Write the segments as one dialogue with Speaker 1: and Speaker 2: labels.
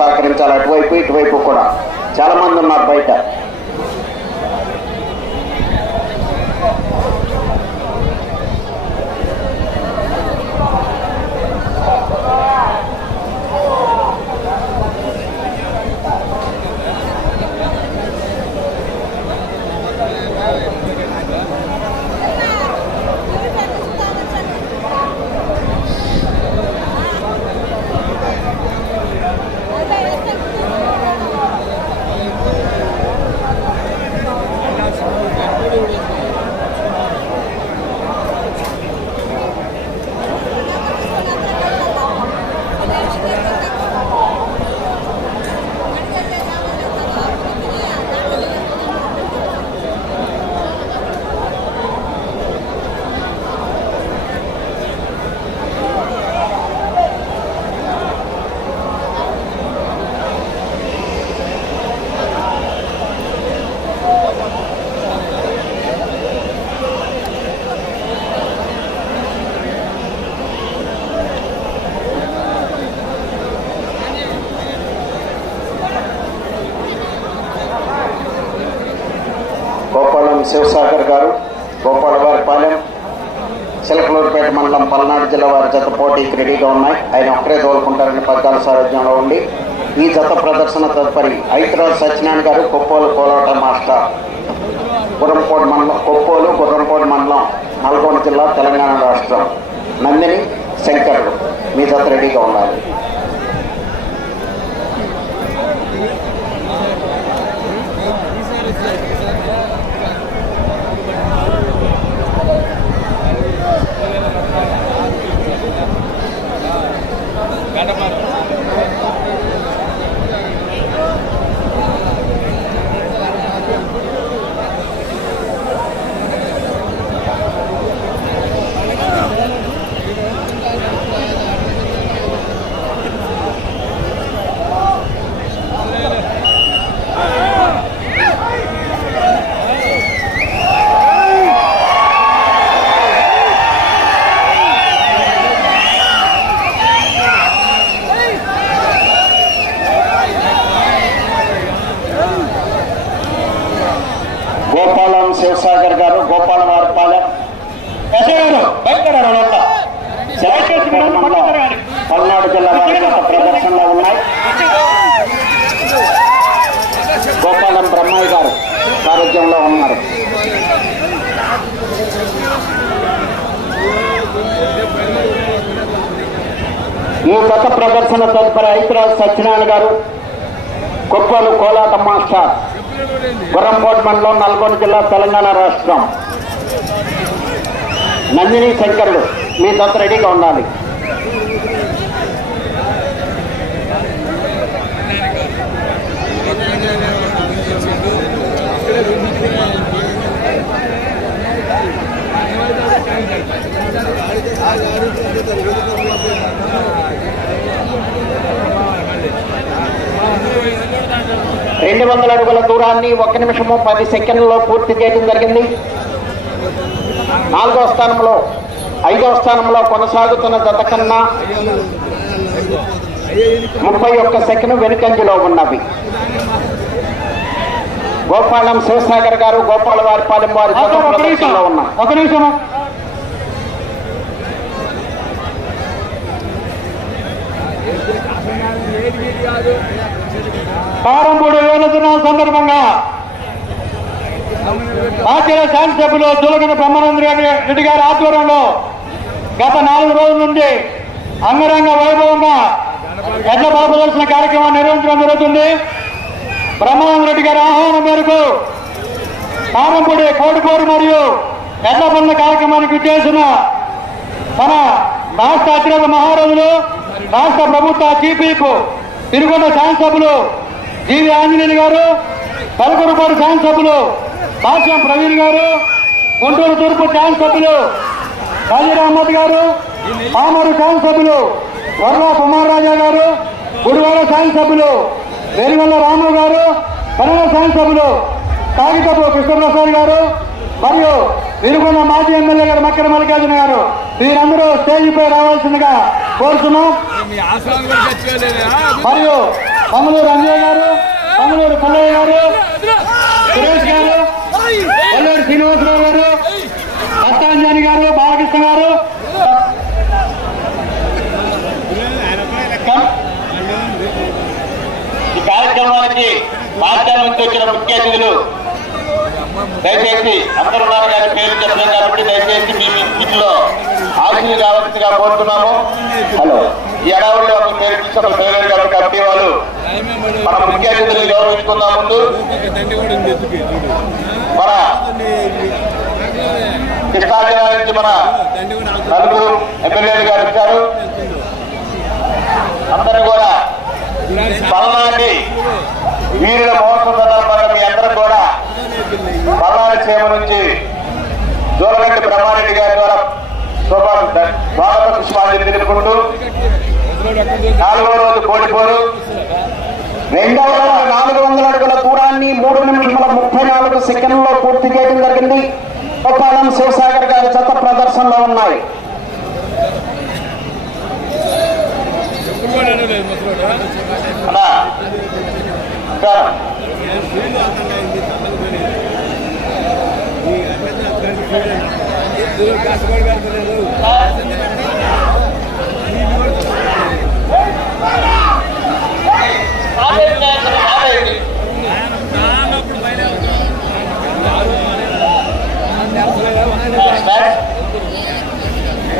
Speaker 1: సహకరించాలి. అటువైపు ఇటువైపు కూడా. చాలా మంది ఉన్నారు బయట గోపాలం శివసాగర్ గారు గోపాలవారిపాలెం చిలకలూరుపేట మండలం పల్నాడు జిల్లా వారి జత పోటీకి రెడీగా ఉన్నాయి. ఆయన ఒక్కరే తోలుకుంటారని పద్దాల సారథ్యంలో ఉండి ఈ జత ప్రదర్శన తదుపరి ఐతరాజ్ సత్యనారాయణ గారు కొప్పోలు కోలాట మాస్టర్. గుర్రంపోడు మండలం కొప్పోలు గుర్రంపోడు మండలం నల్గొండ జిల్లా తెలంగాణ రాష్ట్రం. నందిని శంకర్ మీ జత రెడీగా ఉండాలి గోపాలం శివసాగర్ గారు గోపాలం వారిపాలెం పల్నాడు జిల్లా వారి యొక్క ప్రదర్శనలో ఉన్నాయి గోపాలం బ్రహ్మయ్య గారు సారథ్యంలో ఉన్నారు ఈ గత ప్రదర్శన తదుపరి ఐతరాజ్ సత్యనారాయణ గారు కుక్కలు కోలాట మాస్టర్ గుర్రంపోట్ మండలం నల్గొండ జిల్లా తెలంగాణ రాష్ట్రం. నందిని శంకరుడు మీ దత్త రెడీగా ఉండాలి. రెండు వందల అడుగుల దూరాన్ని ఒక నిమిషము పది సెకండ్లలో పూర్తి చేయడం జరిగింది. నాలుగవ స్థానంలో ఐదవ స్థానంలో కొనసాగుతున్న జత కన్నా ముప్పై ఒక్క సెకండ్ వెనుకంజలో ఉన్నవి. గోపాలం శివసాగర్ గారు గోపాల వారి జత ప్రదర్శనలో ఉన్నాయి
Speaker 2: ఒక నిమిషం. పారంపూడి వేలుతున్న సందర్భంగా పార్టీల శాసనసభ్యులు దులగన బ్రహ్మానంద రెడ్డి గారి ఆధ్వర్యంలో గత నాలుగు రోజుల నుండి అంగరంగ వైభవంగా ఎడ్ల బల ప్రదర్శన కార్యక్రమాన్ని నిర్వహించడం జరుగుతుంది. బ్రహ్మానంద రెడ్డి గారి ఆహ్వానం మేరకు పారంపూడి కోడిపోరు మరియు ఎడ్ల పనుల కార్యక్రమానికి చేసిన మన రాష్ట్ర అతిరేక మహారాజులు రాష్ట్ర ప్రభుత్వ చీఫ్ తిరుగొండ శాసనసభ్యులు జీవి ఆంజనేయులు గారు పలుకురుపాడు శాసనసభ్యులు భాష్యం ప్రవీణ్ గారు గుంటూరు తూర్పు శాసనసభ్యులు రాజీర్ అహ్మద్ గారు పామరు శాసనసభ్యులు వర్లా కుమారరాజా గారు గుడివాడ శాసనసభ్యులు వెలిగొల్ల రాము గారు కన్నడ శాసనసభ్యులు కాగితపు కృష్ణప్రసాద్ గారు మరియు వినుకొండ మాజీ ఎమ్మెల్యే గారు మక్కర మల్లికార్జున గారు. వీరందరూ స్టేజ్ పై రావాల్సిందిగా కోరుతున్నాం. మరియు మంగళూరు అంజయ్ గారు మంగళూరు పుల్లయ్య గారు సురేష్ గారు కొల్లూరు శ్రీనివాసరావు గారు సత్తాంజని గారు బాలకృష్ణ గారు.
Speaker 3: ఈ కార్యక్రమానికి నుంచి వచ్చిన ముఖ్య అతిథులు దయచేసి అందరూ ఉన్నారు పేరు చెప్పలేం కాబట్టి దయచేసి మీ మీ ఇంట్లో ఆశీలు కావాల్సిందిగా కోరుతున్నాము.
Speaker 1: హలో
Speaker 3: ఈ అడవుల్లో ఒక పేరు తీసుకున్న పేరు కాబట్టి కమిటీ వాళ్ళు మన ముఖ్య అతిథులు గౌరవించుకుందాం ముందు. మన కృష్ణా జిల్లా నుంచి మన నలుగురు ఎమ్మెల్యేలు గారు వచ్చారు. అందరూ కూడా పలనాటి వీరుల మహోత్సవ సందర్భంగా మీ అందరూ కూడా క్షేమ నుంచి జోలగంటి బ్రహ్మారెడ్డి గారి ద్వారా స్వాగత పుష్పాంజలి తెలుపుకుంటూ నాలుగో రోజు కోడిపోరు
Speaker 1: రెండవ రౌండ్ నాలుగు వందల అడుగుల దూరాన్ని మూడు నిమిషముల ముప్పై నాలుగు సెకండ్లలో పూర్తి చేయడం జరిగింది. గోపాలం శివసాగర్ గారి జత ప్రదర్శనలో ఉన్నాయి.
Speaker 3: అన్నా.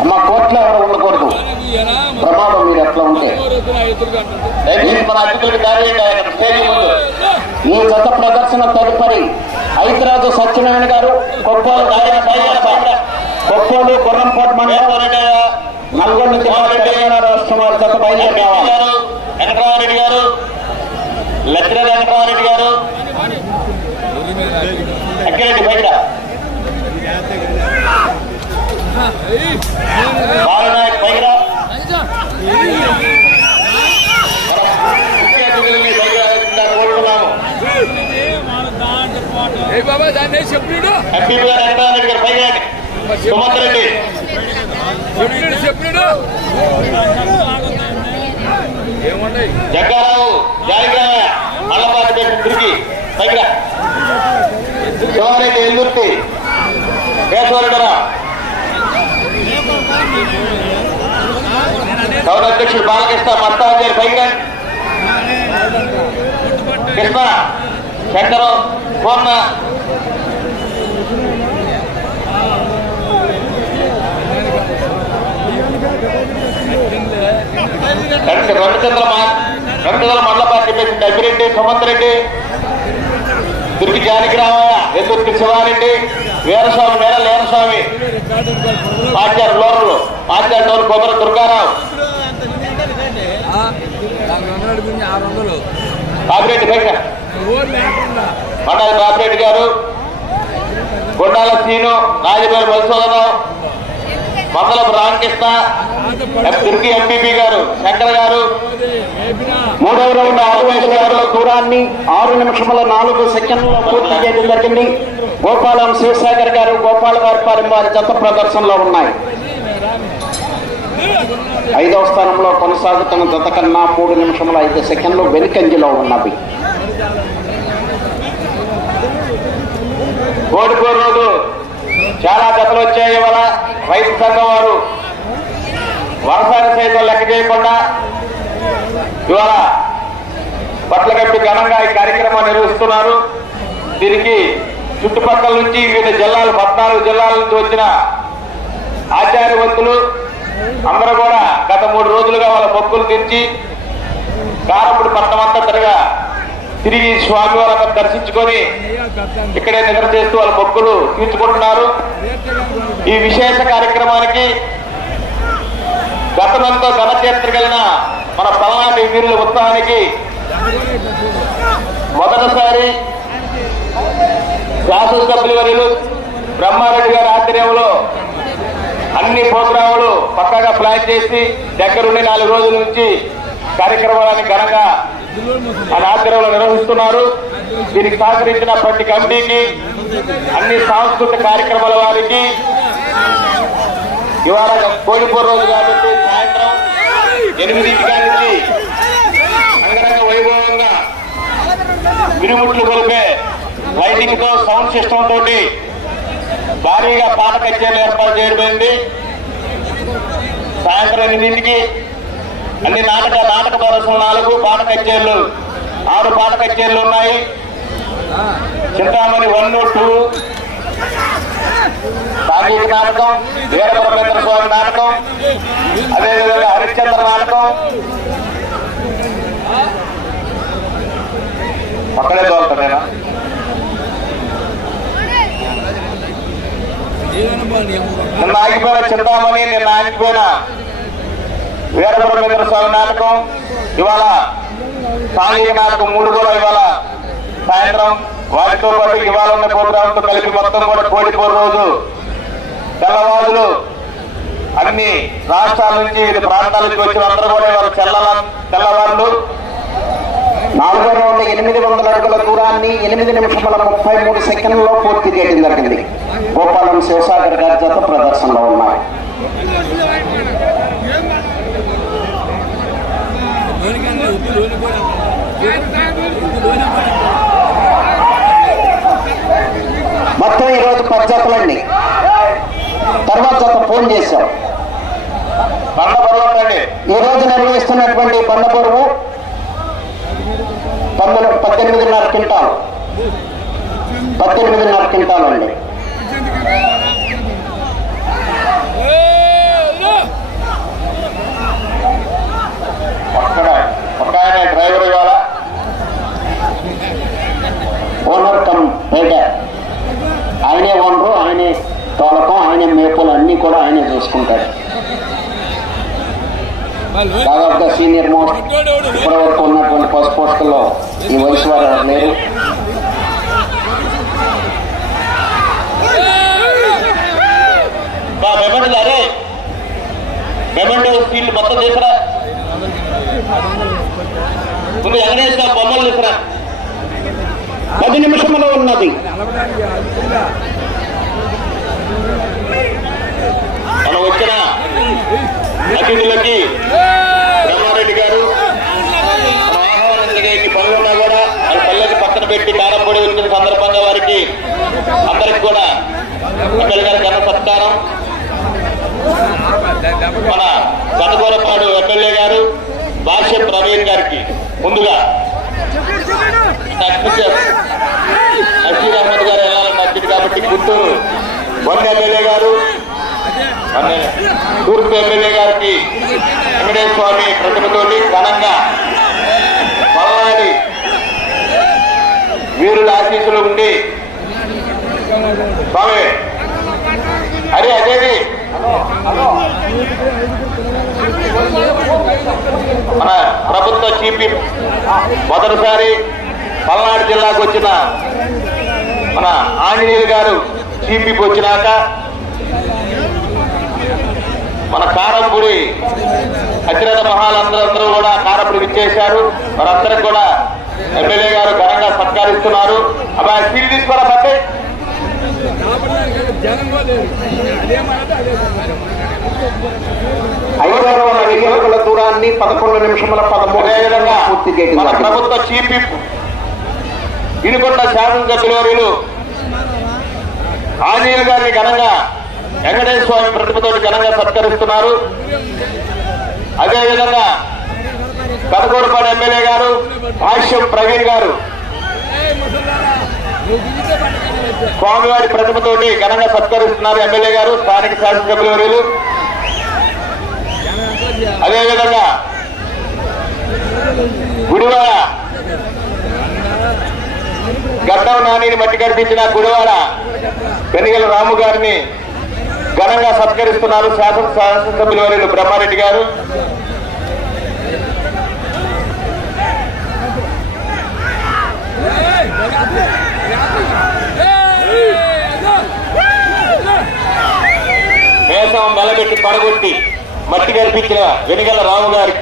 Speaker 1: అమ్మ కోర్టులో ఎవరు ఉండకూడదు. ప్రమాదం మీరు ఎట్లా ఉంటే.
Speaker 3: దయచేసి మన అతిథులకు దారి వేయండి ఆయన స్టేజ్ ముందు.
Speaker 1: ఈ జత ప్రదర్శన తదుపరి. ఐతరాజు సత్యనారాయణ గారు కొప్పోలు కొప్పోలు గుర్రంపోటు మండలం నల్గొండ తెలంగాణ రాష్ట్రం వారి జత బయలుదేరి రావాలి.
Speaker 3: గారు వెంకటరామరెడ్డి గారు లక్ష్మణ వెంకటరామరెడ్డి గారు. అక్కిరెడ్డి బయట బాలనాయక్ పైన ముఖ్య అతిథులని పైకి రావాల్సిందిగా కోరుతున్నాము
Speaker 4: ఏ బాబా దాన్ని చెప్పుడు?
Speaker 3: గారు. గారు పైకి
Speaker 4: చెప్పుడు చెప్పుడు? ఏమున్నాయి?
Speaker 3: జగ్గారావు జాయిగ్రామ మల్లపాటి పెట్టి తిరిగి పైకి శివారెడ్డి ఎల్లుర్తి కేశవరెడ్డిరా గౌరవ అధ్యక్షుడు బాలకృష్ణ మస్తాంజలి పైకి రా కృష్ణ శంకరు పూర్ణ రెండు రెండు చంద్ర రెండు వందల మండల పార్టీ పెట్టింది అభిరెడ్డి సుమంత్ రెడ్డి దుర్గి జానకి రామయ్య ఎదుర్కి శివారెడ్డి వీరస్వామి నేల వీరస్వామి ఆచార్య లోరులు ఆచార్య డోరు కొమర దుర్గారావు.
Speaker 4: దాని వందలు గురించి ఆరు
Speaker 3: మండలి గారు గుండాల సీను రాజపేరు మధుసూదనం మందలపు రామకృష్ణ ఎంపీపీ గారు శంకర్ గారు
Speaker 1: మూడవ రౌండ్ ఆరు వందల దూరాన్ని ఆరు నిమిషముల నాలుగు సెకండ్లలో పూర్తి చేయడం జరిగింది. గోపాలం శివసాగర్ గారు గోపాల వారిపాలెం వారి జత ప్రదర్శనలో ఉన్నాయి. ఐదవ స్థానంలో కొనసాగుతున్న జత కన్నా మూడు నిమిషముల ఐదు సెకండ్లు వెనుకంజలో ఉన్నవి.
Speaker 3: కోడిపూర్ రోజు చాలా దశలు వచ్చాయి ఇవాళ రైతు సంఘం వారు. వర్షాన్ని సైతం లెక్క చేయకుండా ఇవాళ బట్టల కప్పి ఘనంగా ఈ కార్యక్రమాన్ని నిర్వహిస్తున్నారు. దీనికి చుట్టుపక్కల నుంచి వివిధ జిల్లాలు పద్నాలుగు జిల్లాల నుంచి వచ్చిన ఆచార్యవంతులు అందరూ కూడా గత మూడు రోజులుగా వాళ్ళ మొక్కులు తెచ్చి కారపుడు పట్టణం అంతా తిరగా తిరిగి స్వామివారిని దర్శించుకొని ఇక్కడే నిద్ర చేస్తూ వాళ్ళ మొక్కులు తీర్చుకుంటున్నారు. ఈ విశేష కార్యక్రమానికి గతమంతో ఘన చేర్చగలిగిన కలిగిన మన పల్నాటి వీరుల ఉత్సాహానికి మొదటిసారి శాసనసభ్యుల వర్యులు బ్రహ్మారెడ్డి గారి ఆధ్వర్యంలో అన్ని ప్రోగ్రాములు పక్కగా ప్లాన్ చేసి దగ్గరుండి నాలుగు రోజుల నుంచి కార్యక్రమాన్ని ఘనంగా ఆయన ఆధ్వర్యంలో నిర్వహిస్తున్నారు. దీనికి సహకరించిన ప్రతి కమిటీకి అన్ని సాంస్కృతిక కార్యక్రమాల వారికి ఇవాళ కోడిపూర్ రోజు కాబట్టి సాయంత్రం ఎనిమిదింటి నుంచి అంగరంగ వైభవంగా విరుముట్లు కొలిపే లైటింగ్తో సౌండ్ సిస్టమ్ తోటి భారీగా పాట కచేరీలు ఏర్పాటు చేయడమైంది సాయంత్రం ఎనిమిదింటికి అన్ని నాటక నాటక ప్రదర్శనలు నాలుగు పాట కచేరీలు. ఆరు పాట కచేరీలు ఉన్నాయి. Chintamani one two. సాంఘిక నాటకం వీరబ్రహ్మేంద్ర స్వామి నాటకం అదేవిధంగా హరిశ్చంద్ర నాటకం. పక్కనే దోలుతా నేను? నిన్న ఆగిపోయిన చింతామణి నిన్న ఆగిపోయిన వీరబ్రహ్మేంద్ర స్వామి నాటకం. ఇవాళ సాంఘిక నాటకం మూడు కూడా ఇవాళ సాయంత్రం. వాటితో పాటు ఇవాళ ఉన్న ప్రోగ్రామ్ కలిపి మొత్తం కూడా కోడిపూర్ రోజు తెల్లవారులు అన్ని రాష్ట్రాల నుంచి వివిధ ప్రాంతాల నుంచి వచ్చిన అందరూ కూడా ఇవాళ తెల్ల తెల్లవారులు
Speaker 1: నాలుగో రౌండ్ ఎనిమిది వందల అడుగుల దూరాన్ని ఎనిమిది నిమిషముల ముప్పై మూడు సెకండ్లలో పూర్తి చేయడం జరిగింది. గోపాలం శివసాగర్ గారి జత ప్రదర్శనలో ఉన్నారు జతలండి తర్వాత ఫోన్ చేశాం. ఈ రోజు నిర్వహిస్తున్నటువంటి బండ పొరుగు పంతొమ్మిది పద్దెనిమిదిన్నర క్వింటాలు. పద్దెనిమిదిన్నర క్వింటాలు అండి
Speaker 3: డ్రైవర్
Speaker 1: ఓనర్ కమ్ రైడర్ ఆయనే ఆయనే తోలకం ఆయనే మేపలు అన్నీ కూడా ఆయనే చూసుకుంటాడు. దాదాపుగా సీనియర్ మోస్ట్ ఇప్పటి వరకు ఉన్నటువంటి పసు పోస్టుల్లో ఈ వయసు వారు లేరు.
Speaker 3: అరే మెమెంట్ స్టీల్ మొత్తం తీసుకురా ముందు వెంకటేష్ గారు బొమ్మలు తీసుకురా
Speaker 1: పది నిమిషంలో ఉన్నది.
Speaker 3: మనం వచ్చిన అతిథులకి బ్రహ్మారెడ్డి గారు ఆహ్వానించగా ఎన్ని పనులు ఉన్నా కూడా అది పల్లెకి పక్కన పెట్టి కారంపొడి వచ్చిన సందర్భంగా వారికి అందరికి కూడా ఎమ్మెల్యే గారి ఘన సత్కారం. మన గతగోరపాడు ఎమ్మెల్యే గారు భాష్య ప్రవీణ్ గారికి ముందుగా నసీర్ అహ్మద్ గారు వెళ్ళాలని నచ్చింది కాబట్టి గుంటూరు. వన్ ఎమ్మెల్యే గారు అనే తూర్పు ఎమ్మెల్యే గారికి వెంకటేశ్వర స్వామి ప్రతిమతోటి ఘనంగా పల్నాడి వీరుల ఆశీస్సులు ఉండి స్వామి అరే అదేది మన ప్రభుత్వ చీపీ మొదటిసారి పల్నాడు జిల్లాకు వచ్చిన మన ఆంజనేయులు గారు చీపీకి వచ్చినాక మన కారంపూడి అతిరథ మహాలందరూ కూడా కారంపూడి ఇచ్చేశారు వారందరికి కూడా ఎమ్మెల్యే గారు ఘనంగా సత్కరిస్తున్నారు. అబ్బాయి సీల్ తీసుకోరా పట్టే?
Speaker 4: జనం కూడా లేరు అదేమంటే అదే
Speaker 1: ఐదు వందల కిలోమీటర్ల దూరాన్ని పదకొండు నిమిషముల పదమూడు పూర్తి.
Speaker 3: ప్రభుత్వ చీఫ్ ఇనుకొండ శాసనసభ్యులు ఆంజనేయులు గారిని ఘనంగా వెంకటేశ్వర స్వామి ప్రతిభతో ఘనంగా సత్కరిస్తున్నారు. అదేవిధంగా కనకూరుపాడు ఎమ్మెల్యే గారు భాష్యం ప్రవీణ్ గారు స్వామివారి ప్రతిమతోటి ఘనంగా సత్కరిస్తున్నారు ఎమ్మెల్యే గారు స్థానిక శాసనసభ్యులు అదేవిధంగా గుడివాడ గడ్డం నానిని మట్టి కనిపించిన గుడివాడ పెనిగల రాము గారిని ఘనంగా సత్కరిస్తున్నారు శాసన శాసనసభ్యుల వర్యులు బ్రహ్మారెడ్డి గారు. మేసం మెలబెట్టి పడగొట్టి మట్టి కనిపించిన వెనిగల రాము గారి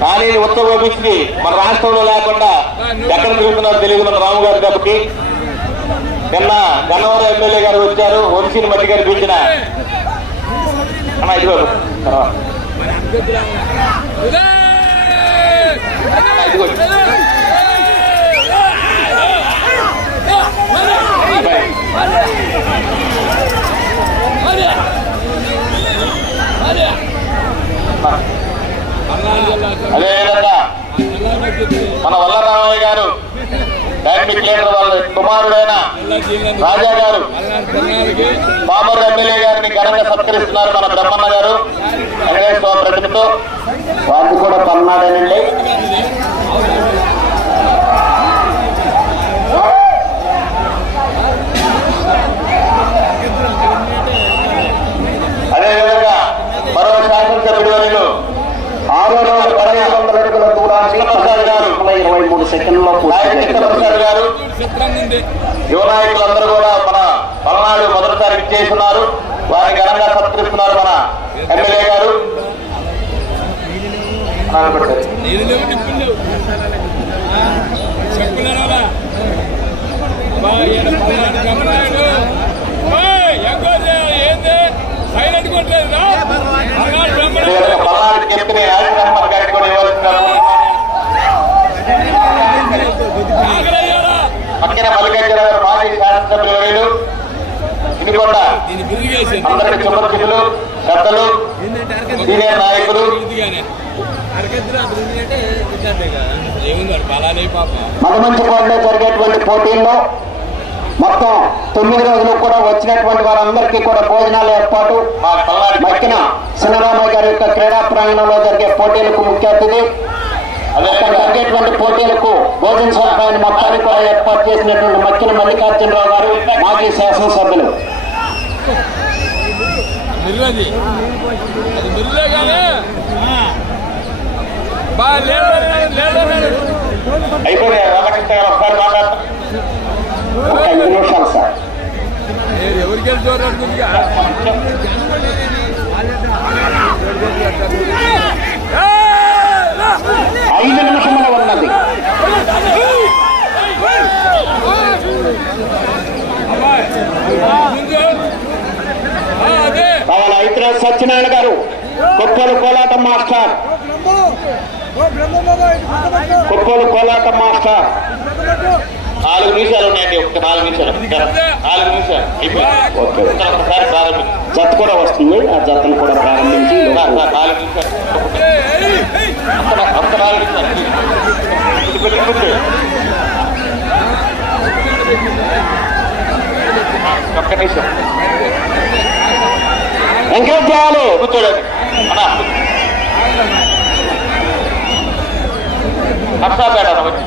Speaker 3: కానీ ఉత్తరప్రదేశ్కి మన రాష్ట్రంలో లేకుండా ఎక్కడ తిరుగుతున్నారో తెలియదు మన రాము గారు కాబట్టి నిన్న గన్నవరం ఎమ్మెల్యే గారు వచ్చారు వంశీని మట్టి కనిపించిన అన్న ఇదిగో. డైనమిక్ లీడర్ వాళ్ళ కుమారుడైన రాజా గారు. బాబర్ ఎమ్మెల్యే గారిని ఘనంగా సత్కరిస్తున్నారు మన బ్రహ్మన్న గారు. వెంకటేశ్వర ప్రతిమతో.
Speaker 1: వారికి కూడా పల్నాడేనండి
Speaker 3: అదేవిధంగా మరో శాసనసభ్యుడు
Speaker 1: ఆరో రోజు పదిహేను వందల అడుగుల దూరాన్ని పదహారు నిమిషముల ఇరవై మూడు సెకండ్లో పూర్తి
Speaker 3: గారు యువ నాయకులందరూ కూడా మన పల్నాడు మొదటిసారి ఇచ్చేస్తున్నారు వారిని ఘనంగా సత్కరిస్తున్నారు మన ఎమ్మెల్యే గారు
Speaker 4: నీళ్ళు లేవు నిప్పులు లేవు
Speaker 3: మాజీ శాసనసభ్యులు అందరికి పెద్దలు సీనియర్ నాయకులు.
Speaker 1: జరిగేటువంటి పోటీల్లో మొత్తం తొమ్మిది రోజులు కూడా వచ్చినటువంటి వారందరికీ కూడా భోజనాల ఏర్పాటు. మక్కిన సినరామయ్య గారి యొక్క క్రీడా ప్రాంగణంలో జరిగే పోటీలకు ముఖ్య అతిథి. జరిగేటువంటి పోటీలకు భోజన సదుపాయాన్ని మొత్తాన్ని కూడా ఏర్పాటు చేసినటువంటి మక్కిన మల్లికార్జునరావు గారు మాజీ శాసనసభ్యులు.
Speaker 3: గారు ఒకసారి మాట్లాడతారు
Speaker 1: ఒక ఐదు నిమిషాలు సార్.
Speaker 4: ఎవరికి వెళ్ళి చూడండి
Speaker 1: ఐదు నిమిషముల ఉన్నది. పవన్ ఐతిరాజ్ సత్యనారాయణ గారు కుప్పలు కోలాట మాస్టర్. కుప్పలు కోలాట మాస్టర్.
Speaker 3: నాలుగు నిమిషాలు ఉన్నాయండి ఒక నాలుగు నిమిషాలు. నాలుగు నిమిషాలు. ఒకసారి ప్రారంభించు.
Speaker 1: జత కూడా వస్తుంది. ఆ జతను కూడా ప్రారంభించి.
Speaker 3: నాలుగు నిమిషాలు. ఒక్క నిమిషం
Speaker 1: ఎంకరేజ్ చేయాలి
Speaker 3: కూర్చోడండి అన్నా నర్సాపేట వచ్చి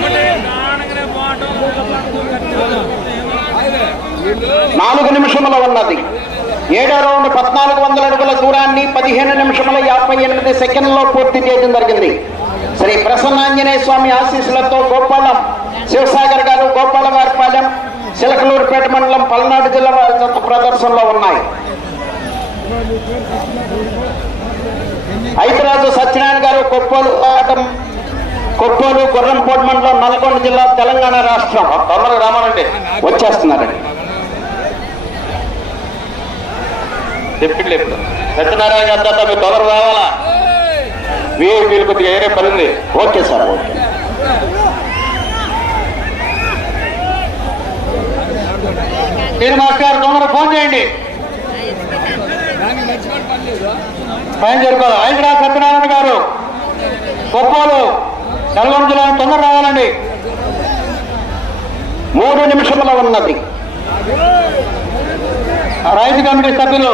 Speaker 4: వీళ్ళు
Speaker 1: నాలుగు నిమిషముల ఉన్నది. ఏడో రౌండ్ పద్నాలుగు వందల అడుగుల దూరాన్ని పదిహేను నిమిషముల యాభై ఎనిమిది సెకండ్లో పూర్తి చేయడం జరిగింది. శ్రీ ప్రసన్నాంజనేయ స్వామి ఆశీస్సులతో గోపాలం శివసాగర్ గారు గోపాల వారిపాలెం చిలకలూరుపేట మండలం పల్నాడు జిల్లా వారి జత ప్రదర్శనలో ఉన్నాయి. ఐతరాజు సత్యనారాయణ గారు కొప్పోలు ఆటం కొప్పోలు గుర్రంపోటు మండలం నల్గొండ జిల్లా తెలంగాణ రాష్ట్రం.
Speaker 3: తొందరగా రామానండి
Speaker 1: వచ్చేస్తున్నారండి
Speaker 3: ఇప్పుడు సత్యనారాయణ గారి తర్వాత మీరు తొందరగా రావాలా? వీఐపీలు కొద్దిగా ఏరే పని ఉంది.
Speaker 1: Okay sir okay.
Speaker 2: మీరు మాస్టర్ తొందరగా ఫోన్ చేయండి.
Speaker 4: పని
Speaker 2: జరుపుకోవాలి హైదరాబాద్ సత్యనారాయణ గారు. గొప్పలు నల్గొండ జిల్లా తొందర రావాలండి.
Speaker 1: మూడు నిమిషముల ఉన్నది.
Speaker 2: రైతు కమిటీ సభ్యులు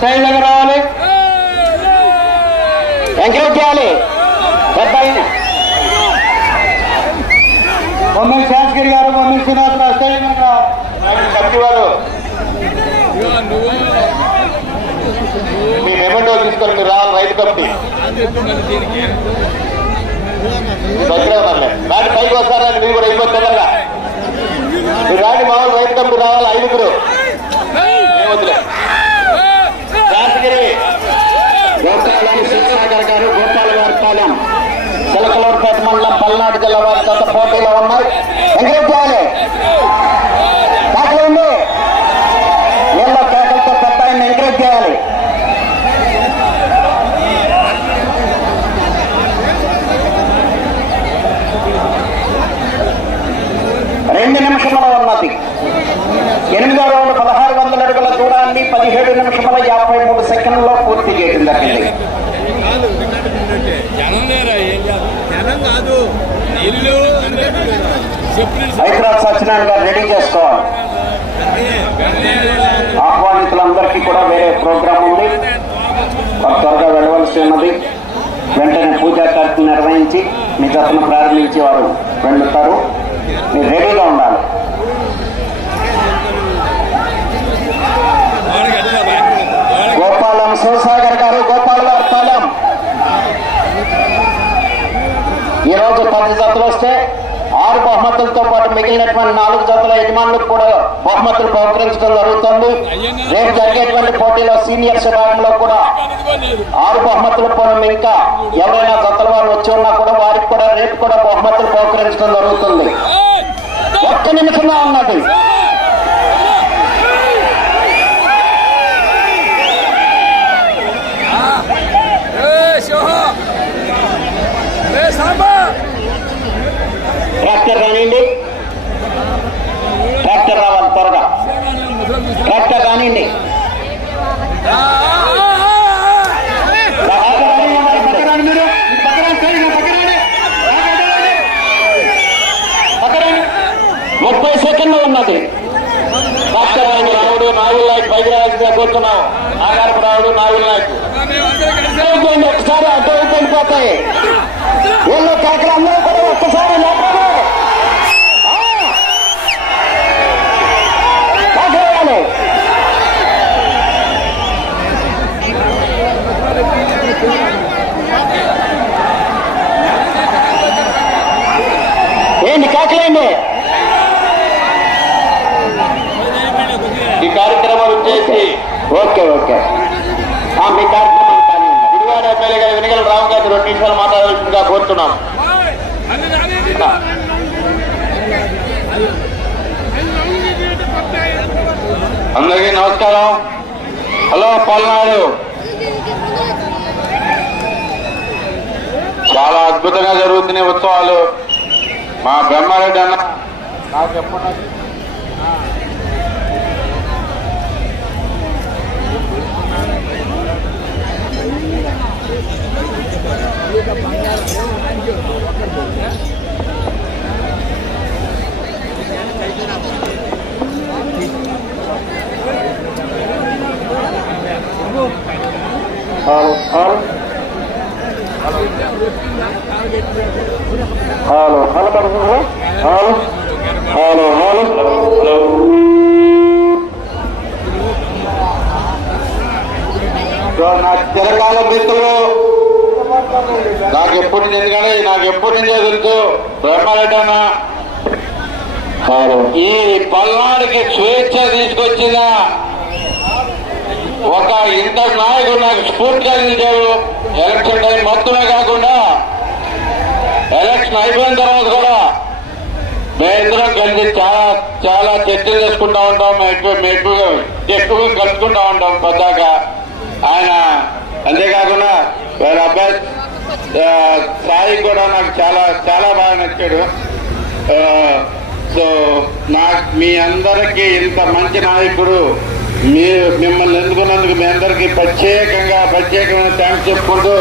Speaker 2: సైడ్ దగ్గర రావాలి.
Speaker 1: ఎంకరేజ్ చేయాలి. డెబ్బై
Speaker 2: బొమ్మల శాస్త్రి గారు బొమ్మల శ్రీనివాసరావు సైడ్
Speaker 3: వారు. మీ మెమెంటో తీసుకొని మీరు రావాలి రైతు కమిటీ. దగ్గరే ఉన్నాం మేము రాండి పైకి వస్తారని మీరు కూడా అయిపోతుందా మీరు రాండి మామూలు వైపు తమ్ముడు రావాలి? ఐదుగురు. రాజగిరి
Speaker 1: గోపాలం శివసాగర్ గారు గోపాల గారి పాలెం. చిలకలూరుపేట మండలం పల్నాడు జిల్లా వారి గత పోటీలో ఉన్నారు ఎంకరేజ్ చేయాలి ఈరోజు పది జతలు వస్తే ఆరు బహుమతులతో పాటు మిగిలినటువంటి నాలుగు జతల యజమానులకు కూడా బహుమతులు బహుకరించడం జరుగుతుంది. రేపు జరిగేటువంటి పోటీలో సీనియర్స్ విభాగంలో కూడా ఆరు బహుమతుల పొలం ఇంకా ఎవరైనా జతల వారు వచ్చి ఉన్నా కూడా వారికి కూడా రేపు కూడా బహుమతులు బహుకరించడం జరుగుతుంది. ఒక్క నిమిషంగా ఉన్నది ట్రాక్టర్ ముప్పై సెకండ్లు ఉన్నది. ట్రాక్టర్
Speaker 3: రావుడు నాగుల నాయక్ పైకి రావాల్సిందిగా కోరుతున్నాం. ఆకారపు రావుడు నాగుల నాయక్.
Speaker 1: ఒకసారి అటు ఇటు వెళ్ళిపోతాయి వీళ్ళు కాకలు అందరూ కూడా ఒక్కసారి ఏంటి కాకలేండి
Speaker 3: ఈ కార్యక్రమాలు చేసి
Speaker 1: ఓకే ఓకే. ఆ, మీ కార్యక్రమం కానీ
Speaker 3: గుడివాడ ఎమ్మెల్యే గారు వెనుగల రావు గారిని రెండు నిమిషాలు మాట్లాడవలసిందిగా కోరుతున్నాం. అందరికీ నమస్కారం. హలో పల్నాడు చాలా అద్భుతంగా జరుగుతున్నాయి ఉత్సవాలు. మా బ్రహ్మారెడ్డి అన్న నాకు చెప్పండి
Speaker 1: Halo, halo. Halo, halo, halo, halo. Halo, halo,
Speaker 5: halo. Jangan kalau betul. నాకు ఎప్పటి నుంచి ఎందుకంటే నాకు ఎప్పటి నుంచో తెలుసు. బ్రహ్మారెడ్డి అన్న ఈ పల్నాడుకి స్వేచ్ఛ తీసుకొచ్చిన ఒక ఇంత నాయకుడు నాకు స్ఫూర్తిగా నిలిచాడు ఎలక్షన్ టైం మొత్తమే కాకుండా ఎలక్షన్ అయిపోయిన తర్వాత కూడా మేమిద్దరం కలిసి చాలా చాలా చర్చలు చేసుకుంటా ఉంటాం. ఎక్కువగా ఎక్కువగా కలుసుకుంటా ఉంటాం. పద్దాక ఆయన అంతేకాకుండా వాళ్ళ అబ్బాయి సాయి కూడా నాకు చాలా చాలా బాగా నచ్చాడు. సో నా మీ అందరికీ ఇంత మంచి నాయకుడు మీరు మిమ్మల్ని ఎందుకున్నందుకు మీ అందరికీ ప్రత్యేకంగా ప్రత్యేకమైన థ్యాంక్స్ చెప్పుకుంటూ